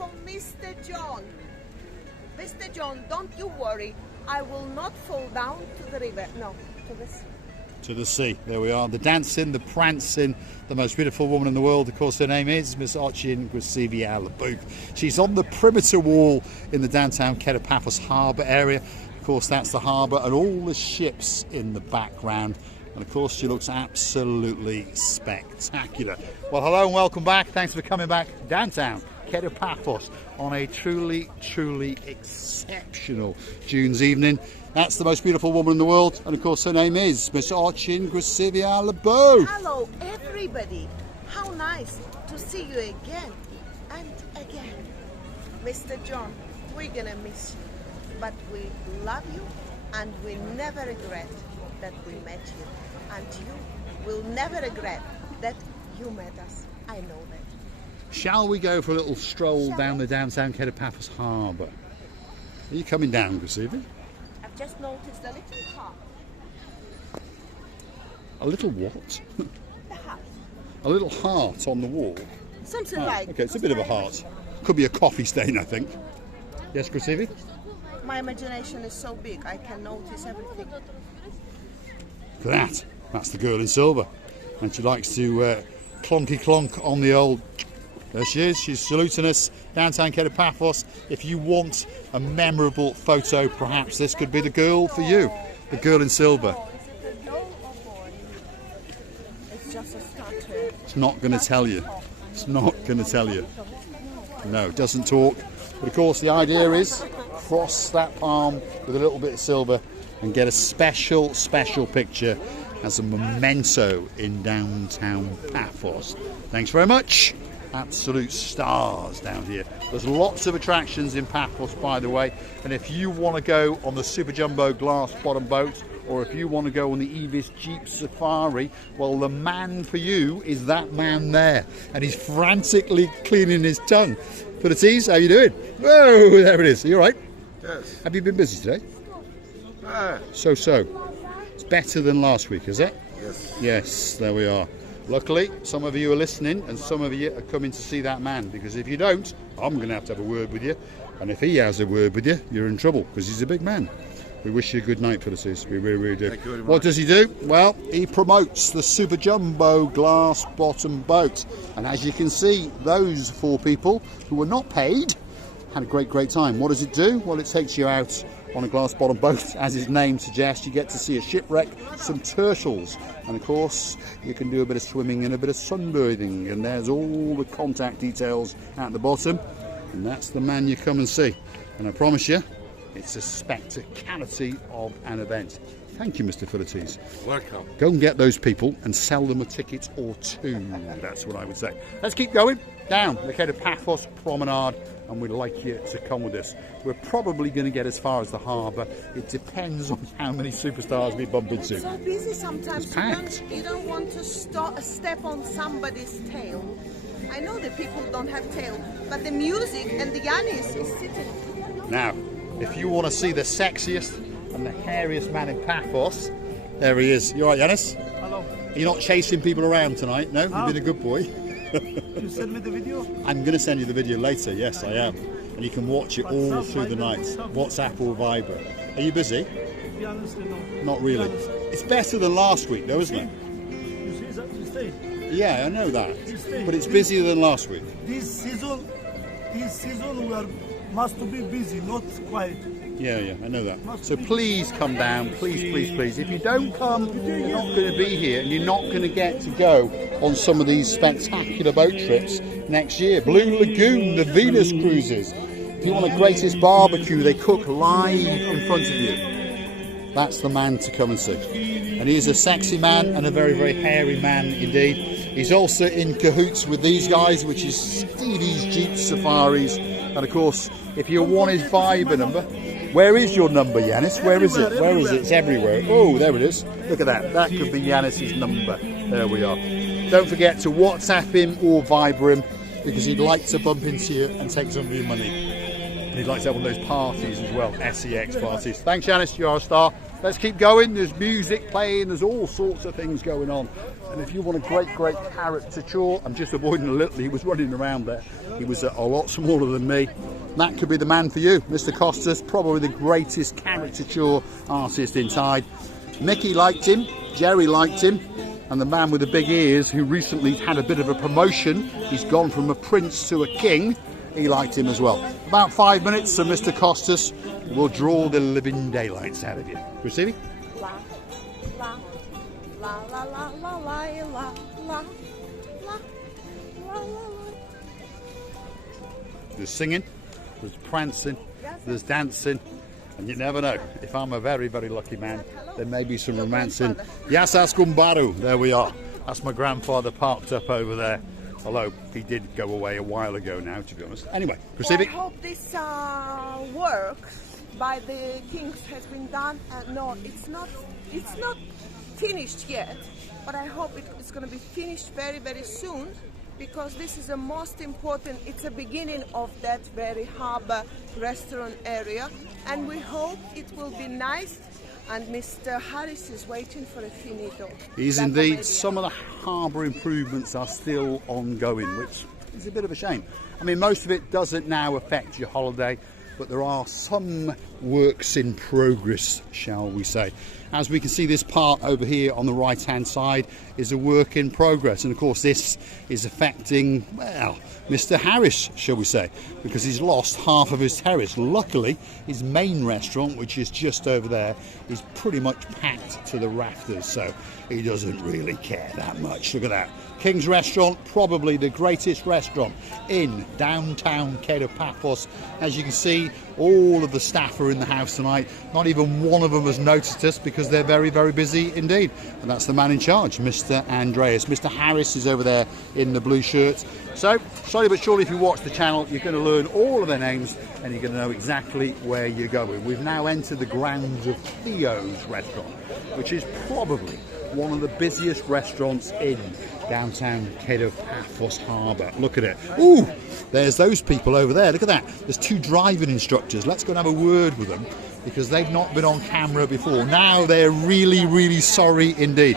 for Mr. John. Mr. John, don't you worry. I will not fall down to the river. No, to the sea. To the sea. There we are. The dancing, the prancing, the most beautiful woman in the world. Of course, her name is Miss Paphos. She's on the perimeter wall in the downtown Paphos Harbour area. Of course, that's the harbour and all the ships in the background. And of course, she looks absolutely spectacular. Well, hello and welcome back. Thanks for coming back downtown Paphos on a truly, truly exceptional June's evening. That's the most beautiful woman in the world, and of course her name is Miss Paphos. Hello everybody, how nice to see you again and again. Mr. John, we're gonna miss you, but we love you and we never regret that we met you, and you will never regret that you met us. I know that. Shall we go for a little stroll down the downtown Paphos Harbour? Are you coming down, Gracivi? I've just noticed a little heart. A little what? The heart. A little heart on the wall. Something like. Okay, it's a bit of a heart. Could be a coffee stain, I think. Yes, Gracivi? My imagination is so big, I can notice everything. That's the girl in silver. And she likes to clonky clonk on the old... There she is, she's saluting us, downtown Paphos. If you want a memorable photo, perhaps this could be the girl for you. The girl in silver. Is it a girl or boy? It's just a statue. It's not going to tell you. It's not going to tell you. No, it doesn't talk. But of course the idea is cross that palm with a little bit of silver and get a special, special picture as a memento in downtown Paphos. Thanks very much. Absolute stars down here. There's lots of attractions in Paphos, by the way, and if you want to go on the super jumbo glass bottom boat, or if you want to go on the Evis Jeep Safari, well, the man for you is that man there, and he's frantically cleaning his tongue. Paphos, how you doing? Whoa, there it is. Are you all right? Yes. Have you been busy today? So. It's better than last week, is it? Yes. Yes, there we are. Luckily, some of you are listening and some of you are coming to see that man, because if you don't, I'm going to have a word with you. And if he has a word with you, you're in trouble, because he's a big man. We wish you a good night, Paphos. We really, really do. Thank you very much. What does he do? Well, he promotes the Super Jumbo glass bottom boat. And as you can see, those 4 people who were not paid had a great time. What does it do? Well, it takes you out on a glass bottom boat. As its name suggests, you get to see a shipwreck, some turtles, and of course you can do a bit of swimming and a bit of sunbathing, and there's all the contact details at the bottom, and that's the man you come and see. And I promise you, it's a spectacality of an event. Thank you, Mr. Paphos. Welcome. Go and get those people and sell them a ticket or 2. That's what I would say. Let's keep going down the Paphos Promenade, and we'd like you to come with us. We're probably going to get as far as the harbour. It depends on how many superstars we bump into. It's so busy sometimes. It's packed. You don't want to step on somebody's tail. I know that people don't have tail, but the music and the Yanis is sitting. Now, if you want to see the sexiest and the hairiest man in Paphos, there he is. You all right, Yanis? Hello. You're not chasing people around tonight, no? You've been a good boy. You send me the video? I'm going to send you the video later, yes I am. And you can watch it all through the night. WhatsApp or Viber. Are you busy? To be honest, no. Not really. It's better than last week though, isn't it? You see that you stay. Yeah, I know that. But it's busier than last week. This season we are must to be busy, not quiet. Yeah, I know that. So please come down, please. If you don't come, you're not going to be here, and you're not going to get to go on some of these spectacular boat trips next year. Blue Lagoon, the Venus cruises. If you want the greatest barbecue, they cook live in front of you. That's the man to come and see. And he is a sexy man and a very, very hairy man indeed. He's also in cahoots with these guys, which is Stevie's Jeep Safaris. And of course, if you want his Viber number, where is your number, Yanis? Where is it? Where is it? It's everywhere. Oh, there it is. Look at that. That could be Yanis's number. There we are. Don't forget to WhatsApp him or Viber him, because he'd like to bump into you and take some of your money. And he'd like to have one of those parties as well, SEX parties. Thanks, Yanis. You're a star. let's keep going. There's music playing, there's all sorts of things going on. And if you want a great caricature, I'm just avoiding a little, he was running around there. He was a lot smaller than me. That could be the man for you, Mr. Costas, probably the greatest caricature artist inside. Mickey liked him, Jerry liked him, and the man with the big ears who recently had a bit of a promotion, he's gone from a prince to a king, he liked him as well. About 5 minutes, so Mr. Costas will draw the living daylights out of you. Receiving? La, la, la, la, la, la, la, la, la, la, la, la. There's singing, there's prancing, there's dancing, and you never know. If I'm a very lucky man, there may be some romancing. Yasas Gumbaru, there we are. That's my grandfather parked up over there. Although he did go away a while ago now, to be honest. Anyway, proceed. I hope this work by the kings has been done. No, it's not finished yet, but I hope it's going to be finished very soon, because this is the most important. It's a beginning of that very harbour restaurant area, and we hope it will be nice. And Mr. Harris is waiting for a finito. He's indeed. Some of the harbour improvements are still ongoing, which is a bit of a shame. I mean, most of it doesn't now affect your holiday, but there are some works in progress, shall we say. As we can see, this part over here on the right hand side is a work in progress, and of course this is affecting, well, Mr. Harris, shall we say, because he's lost half of his terrace. Luckily his main restaurant, which is just over there, is pretty much packed to the rafters, so he doesn't really care that much. Look at that. King's Restaurant, probably the greatest restaurant in downtown Paphos. As you can see, all of the staff are in the house tonight. Not even one of them has noticed us, because they're very busy indeed. And that's the man in charge, Mr. Andreas. Mr. Harris is over there in the blue shirt. So, slowly but surely, if you watch the channel, you're going to learn all of their names and you're going to know exactly where you're going. We've now entered the grounds of Theo's restaurant, which is probably one of the busiest restaurants in downtown Paphos Harbour. Look at it. Ooh, there's those people over there. Look at that. There's 2 driving instructors. Let's go and have a word with them, because they've not been on camera before. Now they're really sorry indeed.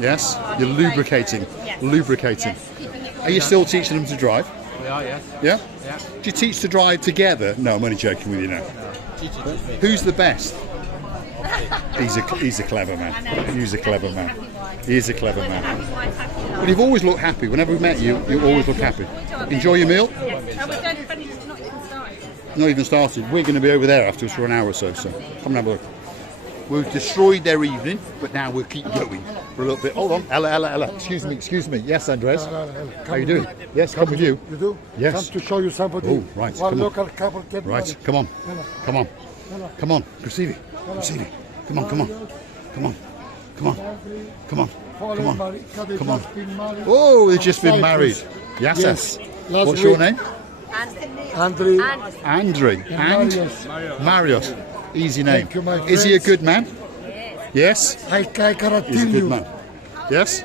Yes, you're lubricating. Yes. Lubricating. Yes. Are you still teaching them to drive? We are, yes. Yeah? Yeah. Do you teach to drive together? No, I'm only joking with you now. Who's the best? He's a clever man. He's a clever man. He is a clever man. But you've always looked happy. Whenever we met you, you always look happy. Enjoy your meal? Not even started. We're going to be over there afterwards for an hour or so, so come and have a look. We've destroyed their evening, but now we'll keep going for a little bit. Hold on. Ella. Excuse me. Yes, Andres. How you doing? Yes, come with you. You do? Yes. Come to show you somebody. Oh, right. One Come local on. couple get Right. married. Come on. Come on. Receive it. Come on. Oh, they've just been married. Yes. Yes. Last What's your week. name? Andre. Andrew. And Marius. Easy name. Thank you, my Is he a friends. good man? Yes. I cannot He's a tell good you. man. Yes?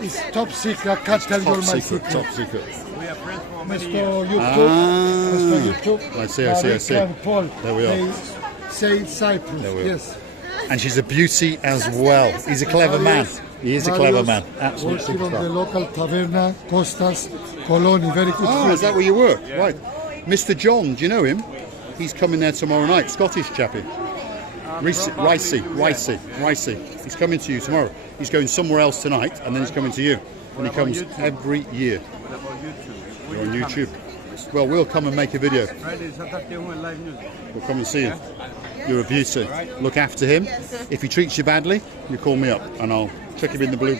It's top secret. I can't tell you Top my secret. secret. Top secret. We are friends for many Mr. years. YouTube. Mr. YouTube. I see. Rick and Paul. There we are. They say Cyprus. There we are. Yes. And she's a beauty as well. He's a clever man. He is a clever man. Absolutely. Working on the local taverna, Costas, Coloni. Very good Oh, food. is that where you work? Right. Mr. John, do you know him? He's coming there tomorrow night. Scottish chappie. Ricey. He's coming to you tomorrow. He's going somewhere else tonight, and then he's coming to you. And he comes every year. You're on YouTube. Well, we'll come and make a video. Friday, Saturday, live news. We'll come and see you. You're a beauty. Look after him. If he treats you badly, you call me up, and I'll chuck him in the blue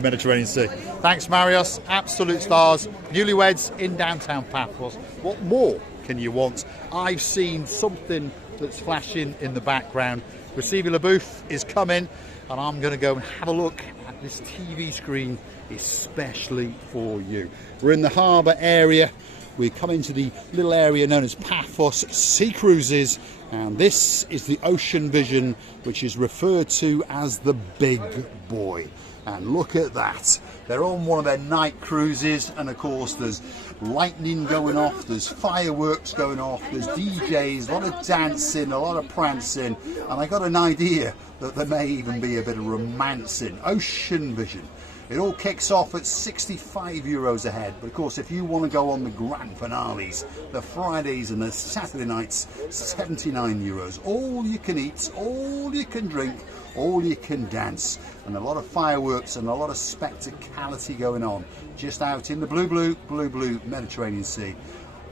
Mediterranean Sea. Thanks, Marius. Absolute stars. Newlyweds in downtown Paphos. What more can you want? I've seen something that's flashing in the background. Recife LaBouffe is coming, and I'm going to go and have a look at this TV screen especially for you. We're in the harbour area. We come into the little area known as Paphos Sea Cruises, and this is the Ocean Vision, which is referred to as the Big Boy. And look at that. They're on one of their night cruises, and of course there's lightning going off, there's fireworks going off, there's DJs, a lot of dancing, a lot of prancing, and I got an idea that there may even be a bit of romancing. Ocean Vision. It all kicks off at €65 a head, but of course if you want to go on the grand finales, the Fridays and the Saturday nights, €79. All you can eat, all you can drink, all you can dance, and a lot of fireworks and a lot of spectacality going on just out in the blue Mediterranean Sea,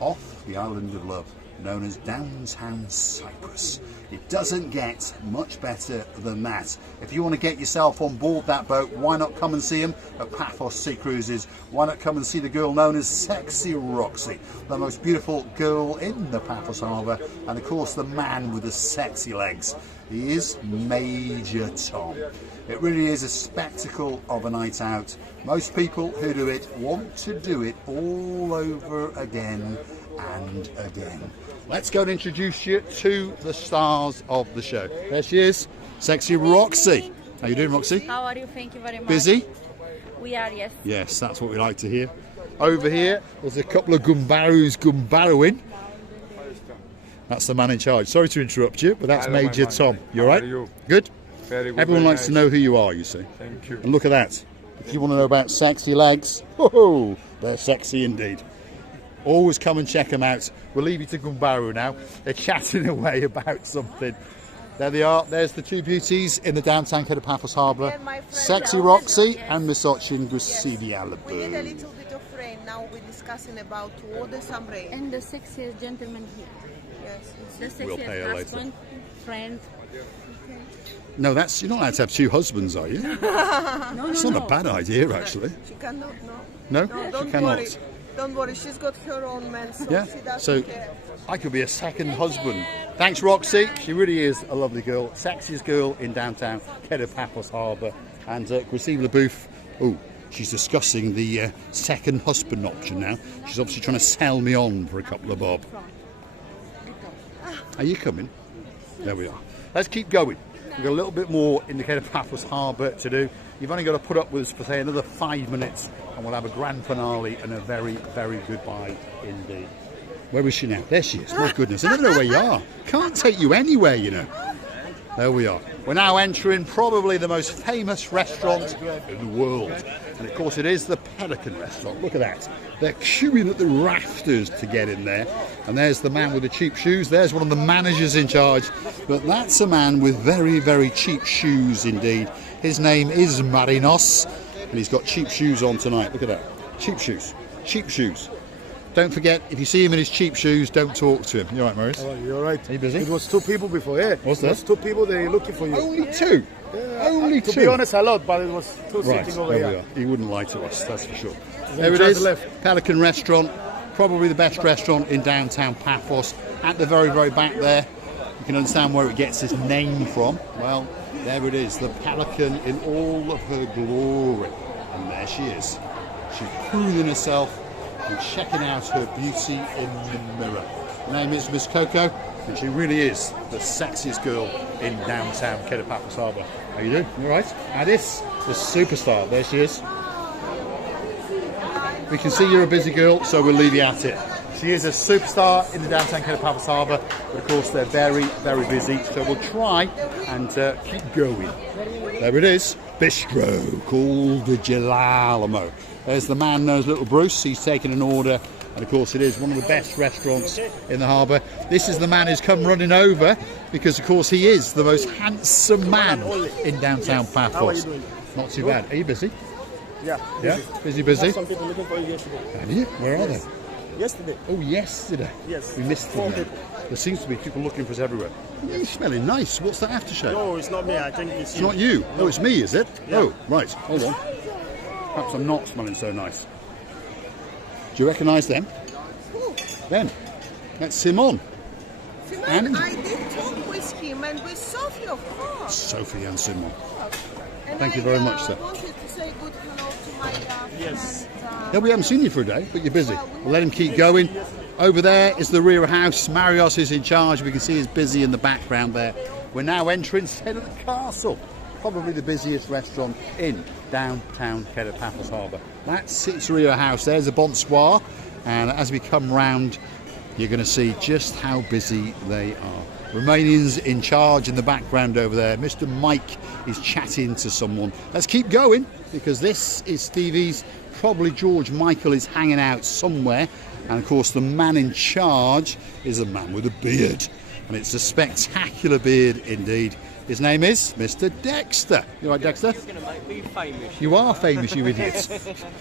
off the island of love known as downtown Cyprus. It doesn't get much better than that. If you want to get yourself on board that boat, why not come and see them at Paphos Sea Cruises? Why not come and see the girl known as Sexy Roxy, the most beautiful girl in the Paphos Harbour, and of course the man with the sexy legs. He is Major Tom. It really is a spectacle of a night out. Most people who do it want to do it all over again and again. Let's go and introduce you to the stars of the show. There she is, Sexy Roxy. How you doing, Roxy? How are you? Thank you very much. Busy? We are, yes. Yes, that's what we like to hear. Over here, there's a couple of Gumbarus gumbaroing. That's the man in charge. Sorry to interrupt you, but that's Hello, Major Tom. You all right? How are you? Good? Very good. Everyone very likes to nice. know who you are, you see. Thank you. And look at that. If you want to know about sexy legs, oh, they're sexy indeed. Always come and check them out. We'll leave you to Gumbaru now. They're chatting away about something. There they are. There's the two beauties in the downtown Ked of Paphos Harbour. Yeah, my friend Sexy Elsa, Roxy yes. and Miss Ochin Yes. Gusidialabu. We need a little bit of rain. Now we're discussing about to order some rain. And the sexiest gentleman here. Yes, it's The We'll pay her sexiest later. husband, friend. No, that's you're not allowed to have two husbands, are you? No, It's not a bad idea, actually. She cannot, no. No, No, she don't cannot. worry. Don't worry, she's got her own man, so Yeah. she doesn't So care. I could be a second husband. Thanks, Roxy. She really is a lovely girl, sexiest girl in downtown Ked of Paphos Harbour. And Christine LaBouffe, oh, she's discussing the second husband option now. She's obviously trying to sell me on for a couple of bob. Are you coming? There we are. Let's keep going. We've got a little bit more in the Ked of Paphos Harbour to do. You've only got to put up with us for, say, another 5 minutes, and we'll have a grand finale and a very, very goodbye indeed. Where is she now? There she is. My goodness, I never know where you are. Can't take you anywhere, you know. There we are. We're now entering probably the most famous restaurant in the world. And of course it is the Pelican restaurant. Look at that. They're queuing at the rafters to get in there. And there's the man with the cheap shoes. There's one of the managers in charge. But that's a man with very, very cheap shoes indeed. His name is Marinos. And he's got cheap shoes on tonight. Look at that. Cheap shoes. Cheap shoes. Don't forget, if you see him in his cheap shoes, don't talk to him. You all right, Maurice? Oh, you're right. Are you busy? It was two people before, yeah. What's It was that? two people, they looking for you. Only two? Only To two? be honest, a lot, but it was two Right, sitting over there we here. are. He wouldn't lie to us, that's for sure. Then There it try to is, left. Pelican Restaurant, probably the best restaurant in downtown Paphos. At the very, very back there, you can understand where it gets its name from. Well, there it is, the Pelican in all of her glory. And there she is. She's proving herself and checking out her beauty in the mirror. Her name is Miss Coco, and she really is the sexiest girl in downtown Ked of Paphos Harbour. How you doing? You all right? Addis, the superstar. There she is. We can see you're a busy girl, so we'll leave you at it. She is a superstar in the downtown Ked of Paphos Harbour, but of course they're very, very busy, so we'll try and keep going. There it is, bistro called the Gelalamo. There's the man known as Little Bruce. He's taken an order, and of course it is one of the best restaurants in the harbour. This is the man who's come running over because of course he is the most handsome man in downtown Paphos. How are you doing? Not too bad. Are you busy? Yeah. Yeah? Busy? Some people looking for you yesterday. Have you? Where are they? Yesterday. Oh, yesterday. Yes. We missed them. Four then. people. There seems to be people looking for us everywhere. You're smelling nice. What's that aftershave? No, it's not me. I think it's It's not you. Oh, it's me, is it? Yeah. Oh, right. Hold on. Perhaps I'm not smelling so nice. Do you recognise them? Who? Them. That's Simon. Simon, And? I did talk with him and with Sophie, of course. Sophie and Simon. And Thank I, you very much, sir. wanted to say good hello to my Yes. friend. Yeah, we haven't seen you for a day, but you're busy. We'll let him keep going. Over there is the rear house. Marios is in charge. We can see he's busy in the background there. We're now entering St. Castle. probably the busiest restaurant in downtown Paphos Harbour. That's Pizzeria House. There's a bonsoir, and as we come round, you're going to see just how busy they are. Romanians in charge in the background over there. Mr. Mike is chatting to someone. Let's keep going, because this is Stevie's. Probably George Michael is hanging out somewhere. And of course, the man in charge is a man with a beard. And it's a spectacular beard indeed. His name is Mr. Dexter. You all right, Dexter? You're going to make me famous. You are famous, you idiot.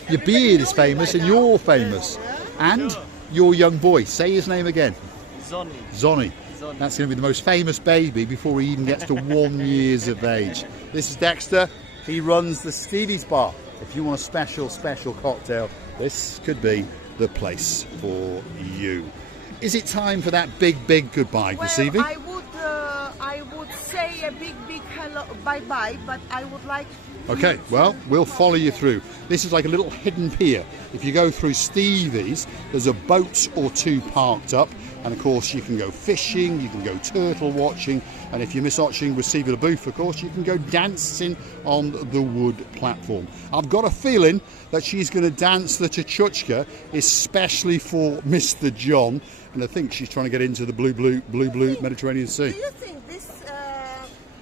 Your beard is famous and you're famous. And your young boy. Say his name again. Zonny. Zonny. That's going to be the most famous baby before he even gets to 1 year of age. This is Dexter. He runs the Stevie's Bar. If you want a special cocktail, this could be the place for you. Is it time for that big goodbye, Stevie? Well, I would say a big hello, bye-bye, but I would like... Okay, well, we'll follow you through. This is like a little hidden pier. If you go through Stevie's, there's a boat or two parked up. And of course, you can go fishing, you can go turtle watching, and if you miss watching Receiver the Booth, of course, you can go dancing on the wood platform. I've got a feeling that she's going to dance the Chuchuchka, especially for Mr. John, and I think she's trying to get into the blue Mediterranean Sea. Do you think this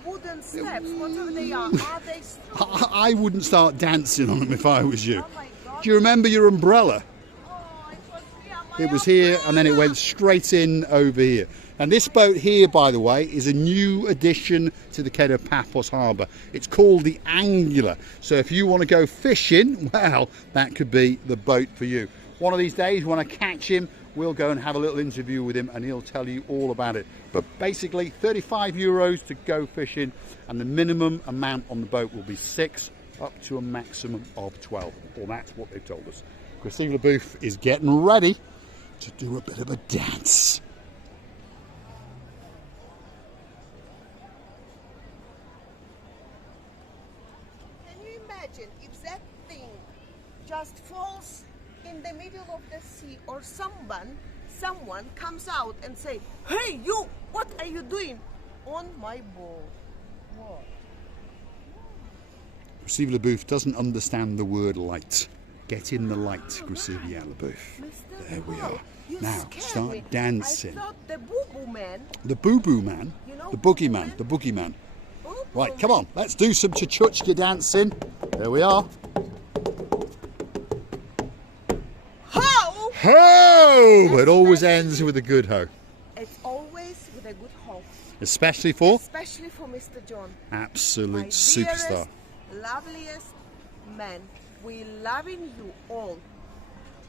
wooden steps, whatever they are they strong? I wouldn't start dancing on them if I was you. Oh my God. Do you remember your umbrella? Oh, It was here and then it went straight in over here. And this boat here, by the way, is a new addition to the Quay of Paphos Harbour. It's called the Angular. So if you want to go fishing, well, that could be the boat for you. One of these days, when I catch him, we'll go and have a little interview with him and he'll tell you all about it. But basically, €35 to go fishing, and the minimum amount on the boat will be 6 up to a maximum of 12. Well, that's what they've told us. Christina Booth is getting ready to do a bit of a dance. Can you imagine if that thing just falls in the middle of the sea, or someone comes out and say, "Hey, you, what are you doing on my boat?" What? Receiver Booth doesn't understand the word light. Get in the light, Receiver Booth. There we are. You Now, scared start me. dancing. I thought the boo-boo man. The boo-boo man, You know the Boo boogie Boo man, Man? the boogie man. Boo-boo Right, come man. on, let's do some Chuchuchka dancing. There we are. Ho! Ho! It always ends with a good ho. It's always with a good hope, Especially for especially for Mr. John. absolute My superstar. dearest, loveliest man. We loving you all.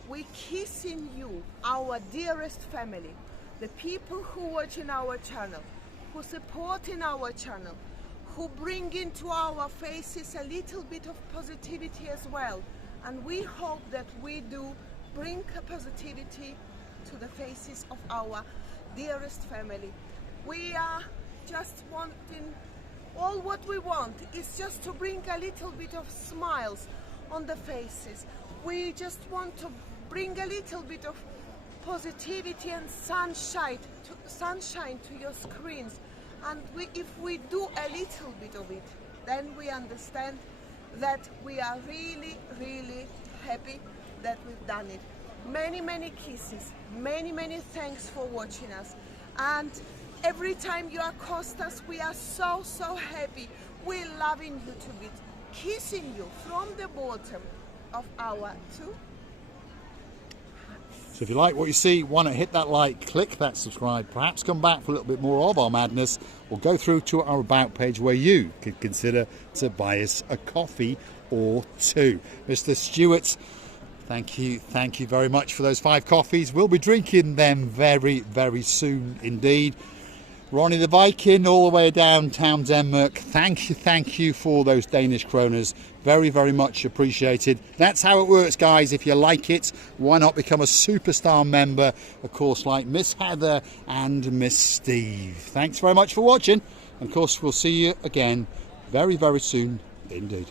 We kissing you, our dearest family. The people who watching our channel, who supporting our channel, who bring into our faces a little bit of positivity as well. And we hope that we do bring a positivity to the faces of our dearest family. We are just wanting, all what we want is just to bring a little bit of smiles on the faces. We just want to bring a little bit of positivity and sunshine to your screens. And if we do a little bit of it, then we understand that we are really, really happy that we've done it. Many, many kisses, many, many thanks for watching us. And every time you accost us, we are so, so happy. We're loving you to bits, kissing you from the bottom of our two. So if you like what you see, why not hit that like, click that subscribe, perhaps come back for a little bit more of our madness, or go through to our About page where you could consider to buy us a coffee or two. Mr. Stewart, thank you very much for those 5 coffees. We'll be drinking them very, very soon indeed. Ronnie the Viking, all the way downtown Denmark. Thank you for those Danish kroners. Very, very much appreciated. That's how it works, guys. If you like it, why not become a superstar member? Of course, like Miss Heather and Miss Steve. Thanks very much for watching. And of course, we'll see you again very, very soon indeed.